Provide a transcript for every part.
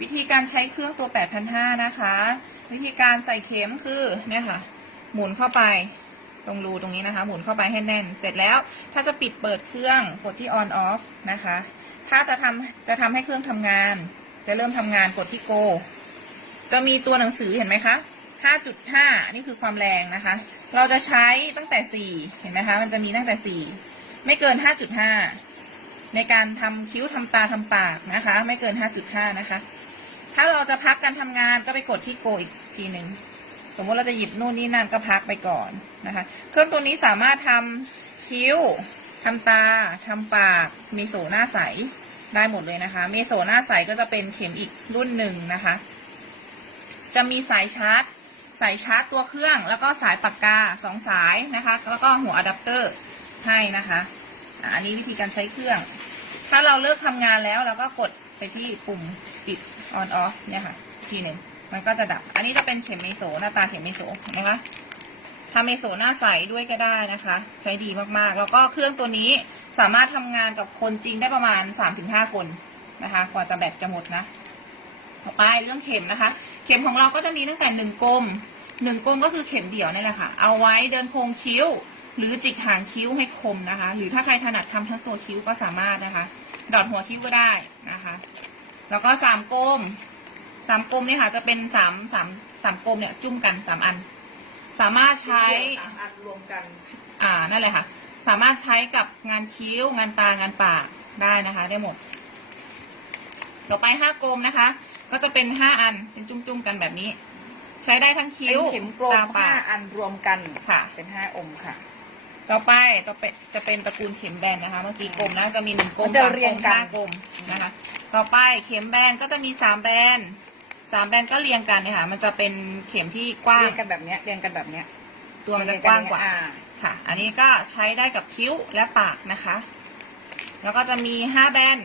วิธีการใช้เครื่องตัว 8,500 นะคะ วิธีการใส่เข็มคือเนี่ยค่ะ หมุนเข้าไปตรงรูตรงนี้นะคะ หมุนเข้าไปให้แน่น เสร็จแล้วถ้าจะปิดเปิดเครื่องกดที่ on off นะคะ ถ้าจะทำจะทำให้เครื่องทำงาน จะเริ่มทำงานกดที่ go จะมีตัวหนังสือเห็นไหมคะ 5.5 นี่คือความแรงนะคะ เราจะใช้ตั้งแต่ 4 เห็นไหมคะ มันจะมีตั้งแต่ 4 ไม่เกิน 5.5 ในการทำคิ้วทำตาทำปากนะคะ ไม่เกิน 5.5 นะคะ ถ้าเราจะพักการทำงานก็ไปกดที่ go อีกทีหนึ่งสมมติเราจะหยิบนู่นนี่นั่นก็พักไปก่อนนะคะ เครื่องตัวนี้สามารถทำคิ้วทำตาทำปากเมโซหน้าใสได้หมดเลยนะคะ เมโซหน้าใสก็จะเป็นเข็มอีกรุ่นหนึ่งนะคะ จะมีสายชาร์จ สายชาร์จตัวเครื่อง แล้วก็สายปากกาสองสายนะคะ แล้วก็หัวอะแดปเตอร์ให้นะคะอะอันนี้วิธีการใช้เครื่อง ถ้าเราเลิกทำงานแล้วเราก็กด ไปที่ปุ่มปิด on off เนี่ยค่ะ ทีหนึ่งมันก็จะดับ อันนี้จะเป็นเข็มเมโซหน้าตาเข็มเมโซนะคะทำเมโซหน้าใสด้วยก็ได้นะคะ ใช้ดีมากๆ แล้วก็เครื่องตัวนี้สามารถทำงานกับคนจริงได้ประมาณ 3-5 คนนะคะกว่าจะแบตจะหมดนะ ต่อไปเรื่องเข็มนะคะ เข็มของเราก็จะมีตั้งแต่หนึ่งกลมหนึ่งกลมก็คือเข็มเดี่ยวนี่แหละค่ะ เอาไว้เดินโพงคิ้ว หรือจิกหางคิ้วให้คมนะคะ หรือถ้าใครถนัดทำทั้งตัวคิ้วก็สามารถนะคะ ดอดหัวคิ้วก็ได้นะคะ แล้วก็สามกลมสามกลมนี่ค่ะ จะเป็นสามสามสามกลมเนี่ย จุ่มกันสามอัน สามารถใช้สามอันรวมกัน อ่านั่นแหละค่ะ สามารถใช้กับงานคิ้วงานตางานปากได้นะคะ ได้หมดต่อไปห้ากลมนะคะ ก็จะเป็นห้าอันเป็นจุ่มๆกันแบบนี้ ใช้ได้ทั้งเป็คิ้นวเข็มกลมตาปาห้ากอันรวมกันค่ะ เป็นห้าองค์ค่ะ ต่อไปต่อไปจะเป็นตระกูลเข็มแบนนะคะ เมื่อกี้กลมนะจะมีหนึ่งกลมมันจะสามเรีกลยงมกัน ห้ากลมนะคะ ต่อไปเข็มแบนก็จะมีสามแบนสามแบนก็เรียงกันเนี่ยค่ะ มันจะเป็นเข็มที่กว้างเรียงกันแบบเนี้ยเรียงกันแบบเนี้ยตัวมันจะกว้างกว่า อ่ค่ะ อันนี้ก็ใช้ได้กับคิ้วและปากนะคะ แล้วก็จะมีห้าแบน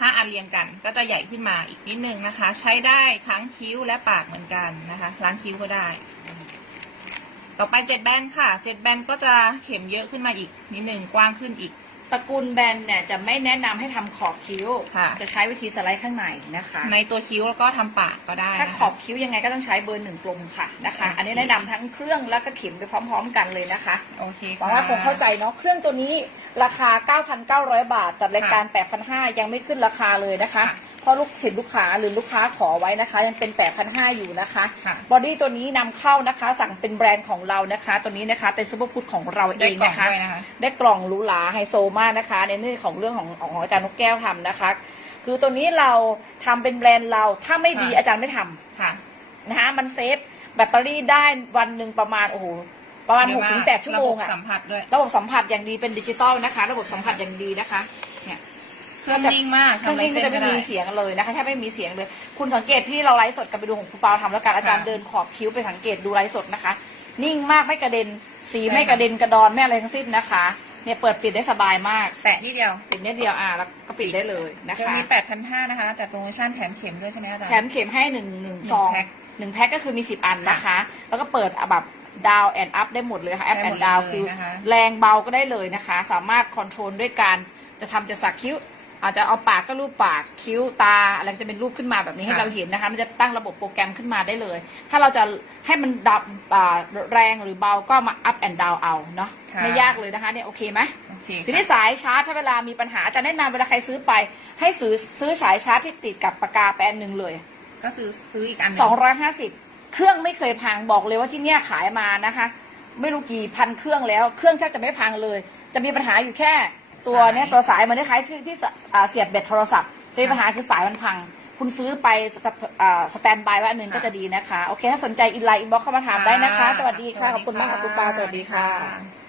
ห้าอันเรียงกัน ก็จะใหญ่ขึ้นมาอีกนิดนึงนะคะ ใช้ได้ทั้งคิ้วและปากเหมือนกันนะคะ ล้างคิ้วก็ได้ ต่อไปเจ็ดแบนค่ะเจ็ดแบนก็จะเข็มเยอะขึ้นมาอีก นิดนึงกว้างขึ้นอีก ตระกูลแบนเนี่ยจะไม่แนะนำให้ทำขอบคิ้ว ค่ะ จะใช้วิธีสไลด์ข้างในนะคะ ในตัวคิ้วแล้วก็ทำปากก็ได้ถ้านะขคะ อบคิ้วยังไงก็ต้องใช้เบอร์หนึ่งกลมค่ะนะคะ โอเค อันนี้แนะนำทั้งเครื่องแล้วก็เข็มไปพร้อม ๆ กันเลยนะคะโอเคหวังว่าคงเข้าใจเนาะ เครื่องตัวนี้ราคา 9,900 บาทจัดรายการ 8,500 ยังไม่ขึ้นราคาเลยนะคะ เพราะลูกศิษย์ลูกค้าหรือลูกค้าขอไว้นะคะ ยังเป็น8,500อยู่นะคะค่ะบอดี้ตัวนี้นำเข้านะคะ สั่งเป็นแบรนด์ของเรานะคะ ตัวนี้นะคะเป็นซูเปอร์พุทของเราเอได้งกล่องนะคะด้วยนะคะ ได้กล่องหรูหราไฮโซมากนะคะ ในเรื่องของเรื่องของของอาจารย์นกแก้วทำนะคะ คือตัวนี้เราทำเป็นแบรนด์เราถ้าไม่ดีค่ะ อาจารย์ไม่ทำค่ะ นะคะมันเซฟแบตเตอรี่ได้วันหนึ่งประมาณโอ้โหประมาณเยหอะกมากถึงแปดชั่วโมงระบบอะสัมผัสด้วย ระบบสัมผัสอย่างดีเป็นดิจิตอลนะคะ ระบบสัมผัสอย่างดีนะคะ เนี่ยเครื่องนิ่งมากเครื่องทำลายนี้เส้ก็นจะก็ไม่ได้ มีเสียงเลยนะคะแทบไม่มีเสียงเลย คุณสังเกตที่เราไลฟ์สดกันไปดูของครูเปาทำแล้วกันอาจารย์ค่ะเดินขอบคิ้วไปสังเกตดูไลฟ์สดนะคะ นิ่งมากไม่กระเด็น สีใช่ไม่ค่ะกระเด็นกระดอนไม่อะไรทั้งสิ้นนะคะ เนี่ยเปิดปิดได้สบายมากแตะนิดเดียวปิดนิดเดียวอะแล้วก็ปิดได้เลยนะตัวคะ นี้แปดพันห้านะคะจัดโปรโมชั่นแถมเข็มด้วยใช่ไหมอาจารย์ แถมเข็มให้หนึ่งหนึ่งซองแพ็คหนึ่งแพ็คก็คือมีสิบอันนะคะ แล้วก็เปิดแบบดาวแอนด์อัพได้หมดเลยค่ะแอปได้แอหมนดด์ดาวเลยคือนะคะ แรงเบาก็ได้เลยนะคะ สามารถคอนโทรลด้วยการจะทำจะสักคิ้ว อาจจะเอาปากก็รูปปากคิ้วตาอะไรจะเป็นรูปขึ้นมาแบบนี้ให้ค่ะเราเห็นนะคะ มันจะตั้งระบบโปรแกรมขึ้นมาได้เลย ถ้าเราจะให้มันดับอ่าแรงหรือเบาก็มาอัพแอนด์ดาวเอาเนาะค่ะไม่ยากเลยนะคะเนี่ยโอเคไหมโอเคทีนี้ค่ะสายชาร์จถ้าเวลามีปัญหาจะแนะนำเวลาใครซื้อไป ให้ซื้อซื้อสายชาร์จที่ติดกับปากกาไปอันหนึ่งเลย ก็ซื้อซื้ออีกอันหนึ่สองร้อยห้าสิบเครื่องไม่เคยพังบอกเลยว่าที่เนี่ยขายมานะคะ ไม่รู้กี่พันเครื่องแล้ว เครื่องแทบจะไม่พังเลย จะมีปัญหาอยู่แค่ ตัวเนี้ยตัวสายมันคล้ายๆที่ที่สอ่าเสียบแบตโทรศัพท์จะมีปัญหาคือสายมันพัง คุณซื้อไปสแตอ่าสแตนบายไว้อันหนึ่งก็จะดีนะคะ โอเค ถ้าสนใจอินไลน์อินบ็อกเข้ามาถามได้นะคะ สวัสดีค่ะ ขอบคุณมากค่ะคุณปาสวัสดีค่ะ